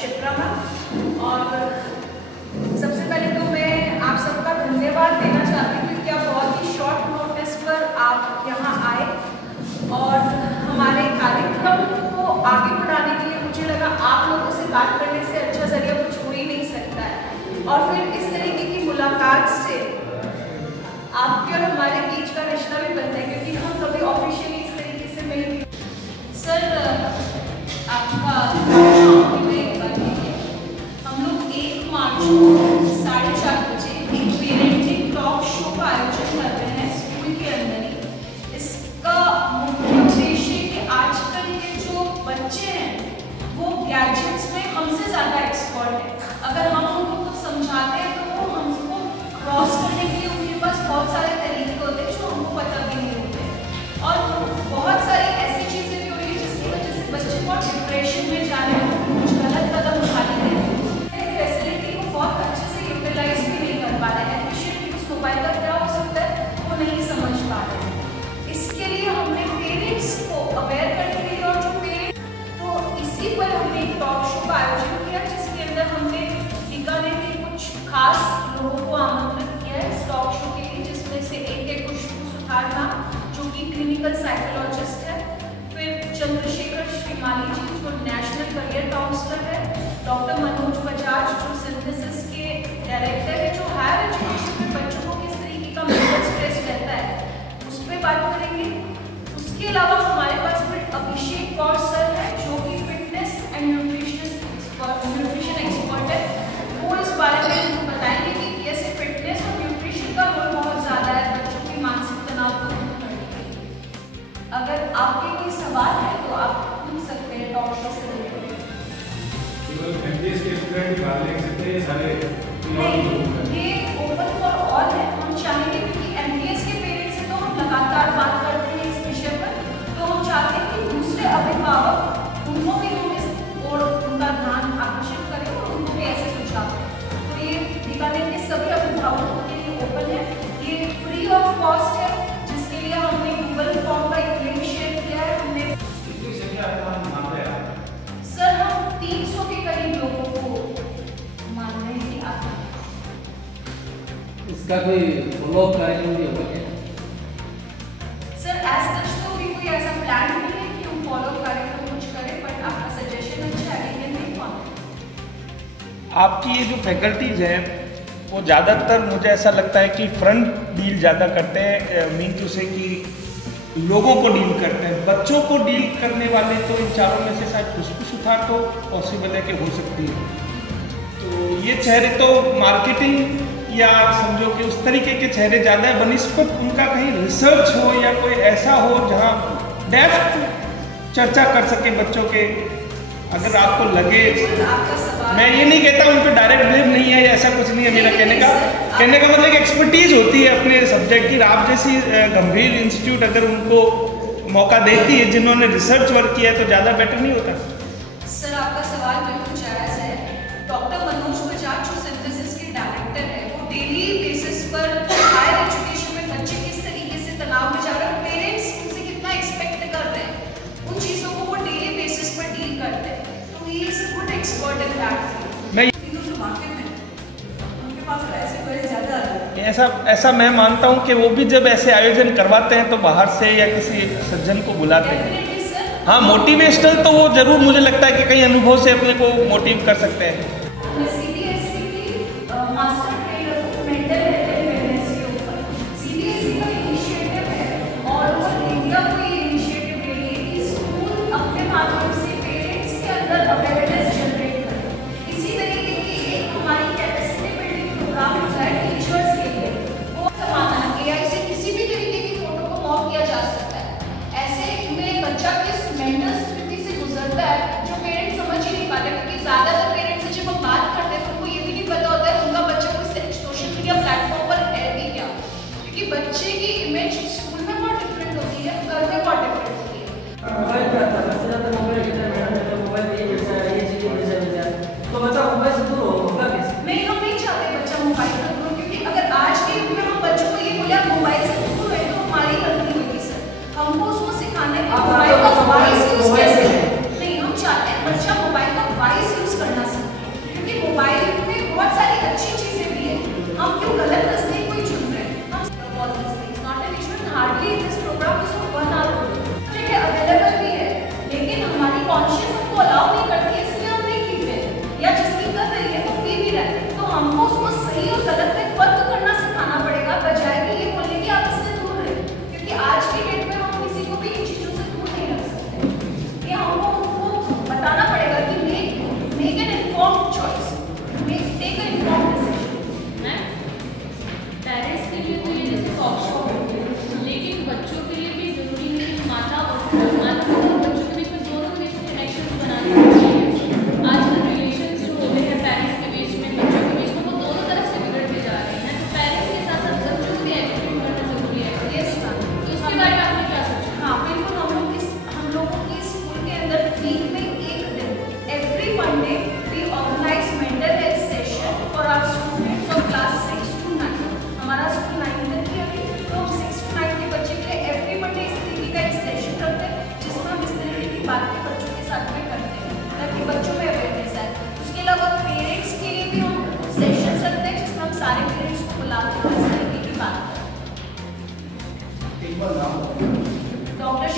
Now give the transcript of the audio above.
Shipra ma'am. और सबसे पहले तो मैं आप सबका धन्यवाद देना चाहती हूँ क्योंकि आप बहुत ही शॉर्ट नोटिस पर आप यहाँ आए और हमारे कार्यक्रम को आगे बढ़ाने के लिए मुझे लगा आप लोगों से बात करने से अच्छा जरिया कुछ हो ही नहीं सकता है। और फिर इस तरीके की मुलाकात से आपके और हमारे बीच का रिश्ता भी बनता है क्योंकि हम कभी ऑफिशियली इस तरीके से मिल। सर आपका हम लोग 1 मार्च को 4:30 बजे एक पेरेंटिंग टॉक शो का आयोजन कर रहे हैं स्कूल के अंदर ही। इसका मुख्य उद्देश्य है कि आजकल के जो बच्चे हैं वो गैजेट्स में हमसे ज़्यादा एक्सपर्ट है। अगर हम उनको कुछ समझाते हैं तो वो हमको क्रॉस करने के लिए उनके पास बहुत सारे तरीके होते हैं जो हमको पता भी नहीं होते। और बहुत सारी ऐसी चीज़ें भी हो रही है जिसकी वजह से बच्चे बहुत डिप्रेशन में जा रहे हैं, कुछ गलत कदम उठा लेते हैं, फैसिलिटी को बहुत अच्छे से यूटिलाइज भी नहीं कर पा रहे हैं। एफिशिएंटली उस मोबाइल का क्या हो सकता है वो नहीं समझ पा रहे हैं। इसके लिए हमने पेरेंट्स को अवेयर करने के लिए और जो पेरेंट्स तो इसी पर हमने एक टॉक शो का आयोजन किया जिसके अंदर हमने बीकानेर के कुछ खास लोगों को आमंत्रित किया है इस टॉक शो के लिए, जिसमें से एक है खुशबू सुथार जो कि क्लिनिकल साइकोलॉजिस्ट है, फिर चंद्रशेखर श्रीमाली जी जो नेशनल करियर काउंसलर है, डॉक्टर मनोज बजाज जो सिंथेसिस के डायरेक्टर है, जो हायर एजुकेशन में बच्चों को किस तरीके का मेंटल स्ट्रेस रहता है उस पर बात करेंगे। उसके अलावा हमारे पास फिर अभिषेक कौर सर है जो कि फिटनेस एंड न्यूट्रिशन एक्सपर्ट है। वो इस बारे में बताएंगे कि कैसे फिटनेस और न्यूट्रिशन का रोल बहुत ज़्यादा है बच्चों के मानसिक तनाव को दूर करने के लिए। अगर आपके कोई सवाल है तो आप पूछ सकते हैं टॉक शो से रिलेटेड। ये ओपन फॉर ऑल है। हम चाहेंगे क्योंकि एमटीएस के पेरेंट्स से तो हम लगातार बात करते हैं इस विषय पर, तो हम चाहते हैं कि दूसरे अभिभावक उनको भी हम इस और उनका ध्यान आकर्षित करें और उनको भी ऐसे सुझाव दें। तो ये बीकानेर के सभी अभिभावकों के लिए ओपन है। ये फ्री ऑफ कॉस्ट है जिसके लिए हमने गूगल फॉर्म का एक लिंक शेयर किया है। हमने सर हम 300 के करीब लोगों को मान रहे हैं कि आता है। इसका कोई फॉलोअप कार्यक्रम भी होगा क्या? सर एज सच तो भी कोई ऐसा प्लान नहीं है कि हम फॉलोअप कार्यक्रम कुछ करें, बट आपका सजेशन अच्छा है। आपकी ये जो फैकल्टीज हैं वो ज़्यादातर मुझे ऐसा लगता है कि फ्रंट डील ज़्यादा करते हैं, मीन टू से कि लोगों को डील करते हैं। बच्चों को डील करने वाले तो इन चारों में से शायद खुशबू सुथार तो पॉसिबल है कि हो सकती है। तो ये चेहरे तो मार्केटिंग या समझो कि उस तरीके के चेहरे ज़्यादा है बनिस्बत उनका कहीं रिसर्च हो या कोई ऐसा हो जहाँ डेप्थ चर्चा कर सके बच्चों के। अगर आपको लगे, मैं ये नहीं कहता उन पर डायरेक्ट ब्लेम नहीं है या ऐसा कुछ नहीं है। मेरा कहने का मतलब एक्सपर्टीज होती है अपने सब्जेक्ट की। आप जैसी गंभीर इंस्टीट्यूट अगर उनको मौका देती है जिन्होंने रिसर्च वर्क किया है तो ज़्यादा बेटर नहीं होता? सर आपका सवाल बिल्कुल जायज़ है। डॉक्टर मनोज बजाज जो सिंथेसिस के डायरेक्टर है वो डेली बेसिस पर हायर एजुकेशन में बच्चे किस तरीके से तनाव में जा रहे हैं, पेरेंट्स उनसे कितना एक्सपेक्ट कर रहे हैं, उन चीज़ों को वो डेली बेसिस पर डील करते हैं। तो he is a good expert in that field. जो मार्केट में उनके पास ऐसे बड़े ज़्यादा ऐसा मैं मानता हूँ कि वो भी जब ऐसे आयोजन करवाते हैं तो बाहर से या किसी सज्जन को बुलाते हैं। हाँ, मोटिवेशनल तो वो जरूर मुझे लगता है कि कई अनुभव से अपने को मोटिव कर सकते हैं। बच्चे की इमेज स्कूल में बहुत डिफरेंट होती है, घर में बहुत डिफरेंट होती है। बाकी बच्चों के साथ में करते हैं ताकि बच्चों में अवेयरनेस आए। उसके अलावा पेरेंट्स के लिए भी हम सेशन रखते हैं जिसमें हम सारे पेरेंट्स को बुलाते हैं इस तरीके की बात करते हैं। डॉक्टर